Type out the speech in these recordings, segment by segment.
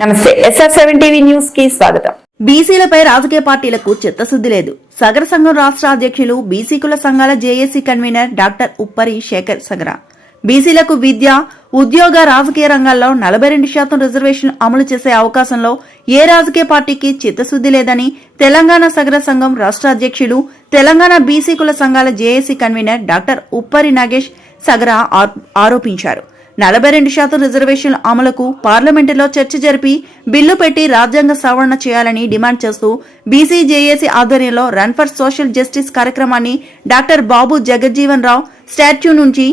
నమస్తే SR7 TV news కి స్వాగతం. బీసీలపై రాజకీయ పార్టీలకు చిత్తశుద్ధి లేదు. సగర సంఘం రాష్ట్ర అధ్యక్షులు బీసీ కుల సంఘాల JAC convener doctor Uppari Shekhar Sagara బీసీలకు విద్య, ఉద్యోగ, రాజకీయ రంగాల్లో 42% రిజర్వేషన్ అమలు చేసే అవకాశంలో ఏ రాజకీయ పార్టీకి చిత్తశుద్ధి లేదని తెలంగాణ సగర సంఘం రాష్ట్ర అధ్యక్షులు, తెలంగాణ బీసీ కుల సంఘాల JAC convener doctor Uppari Nagesh Sagara ఆరోపించారు. 42% రిజర్వేషన్ల అమలుకు పార్లమెంటులో చర్చ జరిపి బిల్లు పెట్టి రాజ్యాంగ సవరణ చేయాలని డిమాండ్ చేస్తూ బీసీ జేఏసీ ఆధ్వర్యంలో రన్ ఫర్ సోషల్ జస్టిస్ కార్యక్రమాన్ని డాక్టర్ బాబు జగజ్జీవన్ రావు స్టాట్యూ నుంచి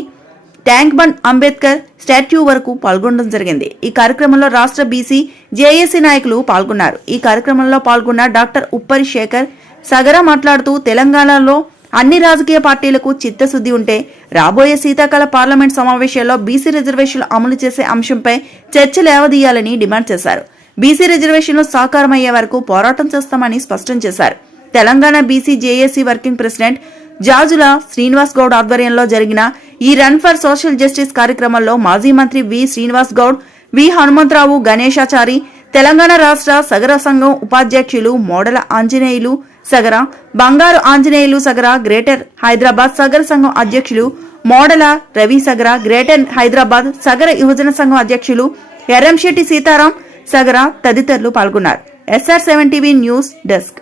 ట్యాంక్ బండ్ అంబేద్కర్ స్టాట్యూ వరకు పాల్గొనడం జరిగింది. ఈ కార్యక్రమంలో రాష్ట్ర బీసీ జేఏసీ నాయకులు పాల్గొన్నారు. ఈ కార్యక్రమంలో పాల్గొన్న డాక్టర్ ఉప్పరి శేఖర్ సగర మాట్లాడుతూ తెలంగాణలో అన్ని రాజకీయ పార్టీలకు చిత్తశుద్ధి ఉంటే రాబోయే శీతాకాల పార్లమెంట్ సమావేశాల్లో బీసీ రిజర్వేషన్లు అమలు చేసే అంశంపై చర్చ లేవదీయాలని డిమాండ్ చేశారు. బీసీ రిజర్వేషన్లు సాకారమయ్యే వరకు పోరాటం చేస్తామని స్పష్టం చేశారు. Telangana BC JAC working president Jajula Srinivas Goud ఆధ్వర్యంలో జరిగిన ఈ రన్ ఫర్ సోషల్ జస్టిస్ కార్యక్రమంలో మాజీ మంత్రి వి శ్రీనివాస్ గౌడ్, వి హనుమంతరావు, గణేశాచారి, తెలంగాణ రాష్ట్ర సగర సంఘం ఉపాధ్యక్షులు మోడల ఆంజనేయులు సగర, బంగారు ఆంజనేయులు సగర, గ్రేటర్ హైదరాబాద్ సగర సంఘం అధ్యక్షులు మోడల రవి సగర, గ్రేటర్ హైదరాబాద్ సగర యువజన సంఘం అధ్యక్షులు ఎర్రంశెట్టి సీతారాం సగర తదితరులు పాల్గొన్నారు. SR7 TV news desk.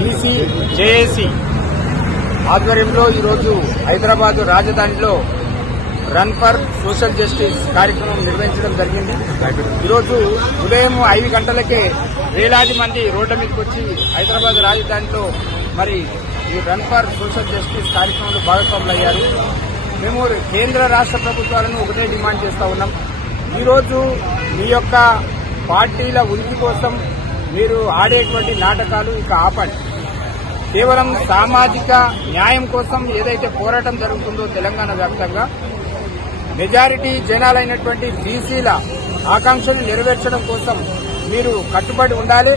BC JAC ఆధ్వర్యంలో ఈరోజు హైదరాబాద్ రాజధానిలో రన్ ఫర్ సోషల్ జస్టిస్ కార్యక్రమం నిర్వహించడం జరిగింది. ఈరోజు ఉదయం 5 గంటలకే వేలాది మంది రోడ్ల మీదకి వచ్చి హైదరాబాద్ రాజధానిలో మరి ఈ రన్ ఫర్ సోషల్ జస్టిస్ కార్యక్రమంలో భాగస్వాములు అయ్యారు. మేము కేంద్ర రాష్ట్ర ప్రభుత్వాలను ఒకటే డిమాండ్ చేస్తా ఉన్నాం. ఈరోజు మీ యొక్క పార్టీల ఉనికి కోసం మీరు ఆడేటువంటి నాటకాలు ఇక ఆపండి. కేవలం సామాజిక న్యాయం కోసం ఏదైతే పోరాటం జరుగుతుందో తెలంగాణ వ్యాప్తంగా మెజారిటీ జనాలైనటువంటి బీసీల ఆకాంక్షలు నెరవేర్చడం కోసం మీరు కట్టుబడి ఉండాలి.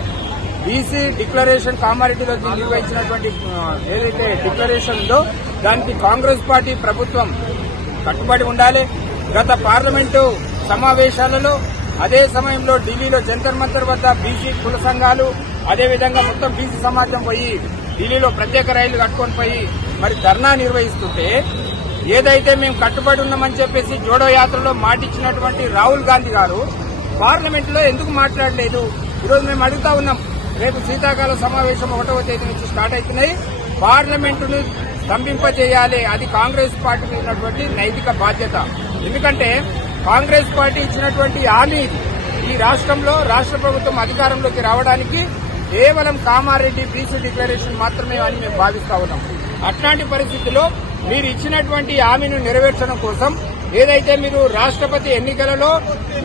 బీసీ డిక్లరేషన్ కామారెడ్డిలో నిర్వహించినటువంటి ఏదైతే డిక్లరేషన్ ఉందో దానికి కాంగ్రెస్ పార్టీ ప్రభుత్వం కట్టుబడి ఉండాలి. గత పార్లమెంటు సమావేశాలలో అదే సమయంలో ఢిల్లీలో జంతర్ మంతర్ వద్ద బీసీ కుల సంఘాలు అదేవిధంగా మొత్తం బీసీ సమాజం పోయి ఢిల్లీలో ప్రత్యేక రైళ్లు కట్టుకొని పోయి మరి ధర్నా నిర్వహిస్తుంటే ఏదైతే మేము కట్టుబడి ఉన్నామని చెప్పేసి జోడో యాత్రలో మాటిచ్చినటువంటి రాహుల్ గాంధీ గారు పార్లమెంట్లో ఎందుకు మాట్లాడలేదు? ఈరోజు మేము అడుగుతా ఉన్నాం. రేపు శీతాకాల సమావేశం 1వ తేదీ నుంచి స్టార్ట్ అవుతున్నాయి. పార్లమెంటును స్తంభింపజేయాలి. అది కాంగ్రెస్ పార్టీకి ఉన్నటువంటి నైతిక బాధ్యత. ఎందుకంటే కాంగ్రెస్ పార్టీ ఇచ్చినటువంటి హామీ ఈ రాష్ట్రంలో రాష్ట్ర ప్రభుత్వం అధికారంలోకి రావడానికి కేవలం కామారెడ్డి బీసీ డిక్లరేషన్ మాత్రమే అని మేము భావిస్తా ఉన్నాం. అట్లాంటి పరిస్థితుల్లో మీరు ఇచ్చినటువంటి హామీని నెరవేర్చడం కోసం ఏదైతే మీరు రాష్ట్రపతి ఎన్నికలలో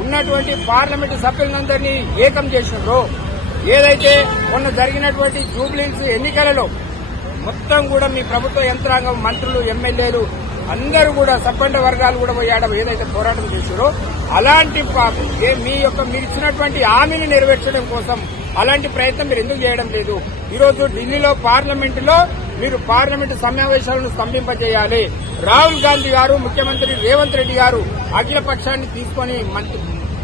ఉన్నటువంటి పార్లమెంటు సభ్యులందరినీ ఏకం చేసినారో, ఏదైతే మొన్న జరిగినటువంటి జూబ్లీహిల్స్ ఎన్నికలలో మొత్తం కూడా మీ ప్రభుత్వ యంత్రాంగం, మంత్రులు, ఎమ్మెల్యేలు అందరూ కూడా సబ్బండ వర్గాలు కూడా పోయాడం ఏదైతే పోరాటం చేశారో అలాంటి మీరు ఇచ్చినటువంటి హామీని నెరవేర్చడం కోసం అలాంటి ప్రయత్నం మీరు ఎందుకు చేయడం లేదు? ఈరోజు ఢిల్లీలో పార్లమెంటులో మీరు పార్లమెంటు సమావేశాలను స్తంభింపజేయాలి. రాహుల్ గాంధీ గారు, ముఖ్యమంత్రి రేవంత్ రెడ్డి గారు అఖిల పక్షాన్ని తీసుకుని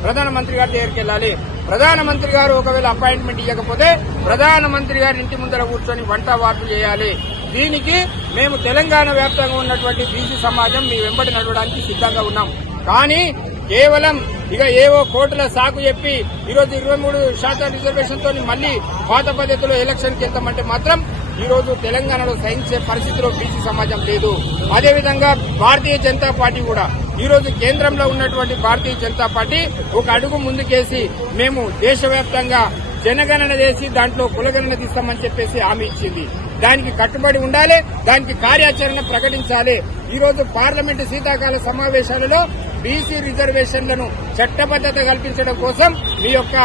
ప్రధానమంత్రి గారి దగ్గరికి వెళ్లాలి. ప్రధానమంత్రి గారు ఒకవేళ అపాయింట్మెంట్ ఇవ్వకపోతే ప్రధానమంత్రి గారి ఇంటి ముందర కూర్చొని వంట వార్పు చేయాలి. దీనికి మేము తెలంగాణ వ్యాప్తంగా ఉన్నటువంటి బీసీ సమాజం మీ వెంబడి నడవడానికి సిద్దంగా ఉన్నాం. కానీ కేవలం ఇక ఏవో కోర్టుల సాకు చెప్పి ఈరోజు 23% రిజర్వేషన్ తో మళ్లీ పాత పద్ధతిలో ఎలక్షన్కి వెళ్తామంటే మాత్రం ఈరోజు తెలంగాణలో సహించే పరిస్థితిలో బీసీ సమాజం లేదు. అదేవిధంగా భారతీయ జనతా పార్టీ కూడా ఈరోజు కేంద్రంలో ఉన్నటువంటి భారతీయ జనతా పార్టీ ఒక అడుగు ముందుకేసి మేము దేశవ్యాప్తంగా జనగణన చేసి దాంట్లో కులగణన తీస్తామని చెప్పేసి హామీ ఇచ్చింది. దానికి కట్టుబడి ఉండాలి. దానికి కార్యాచరణ ప్రకటించాలి. ఈ రోజు పార్లమెంటు శీతాకాల సమావేశాలలో బీసీ రిజర్వేషన్లను చట్టబద్దత కల్పించడం కోసం మీ యొక్క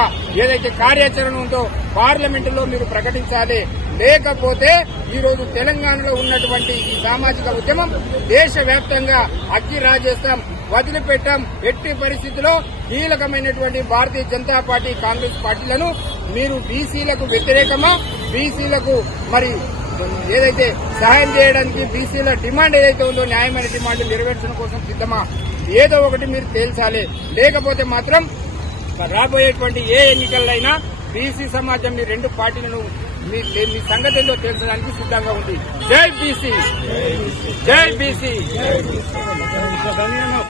ఏదైతే కార్యాచరణ ఉందో పార్లమెంటులో మీరు ప్రకటించాలి. లేకపోతే ఈ రోజు తెలంగాణలో ఉన్నటువంటి ఈ సామాజిక ఉద్యమం దేశవ్యాప్తంగా అగ్గి రాజేస్తాం, వదిలిపెట్టాం. ఎట్టి పరిస్థితిలో కీలకమైనటువంటి భారతీయ జనతా పార్టీ, కాంగ్రెస్ పార్టీలను మీరు బీసీలకు వ్యతిరేకమా, బీసీలకు మరి ఏదైతే సహాయం చేయడానికి బీసీల డిమాండ్ ఏదైతే ఉందో న్యాయమైన డిమాండ్ నెరవేర్చడం కోసం సిద్దమా, ఏదో ఒకటి మీరు తేల్చాలి. లేకపోతే మాత్రం రాబోయేటువంటి ఏ ఎన్నికలైనా బీసీ సమాజం మీ రెండు పార్టీలను మీ సంగతి ఏందో తేల్చడానికి సిద్ధంగా ఉంది. జై బీసీ, జై బీసీ.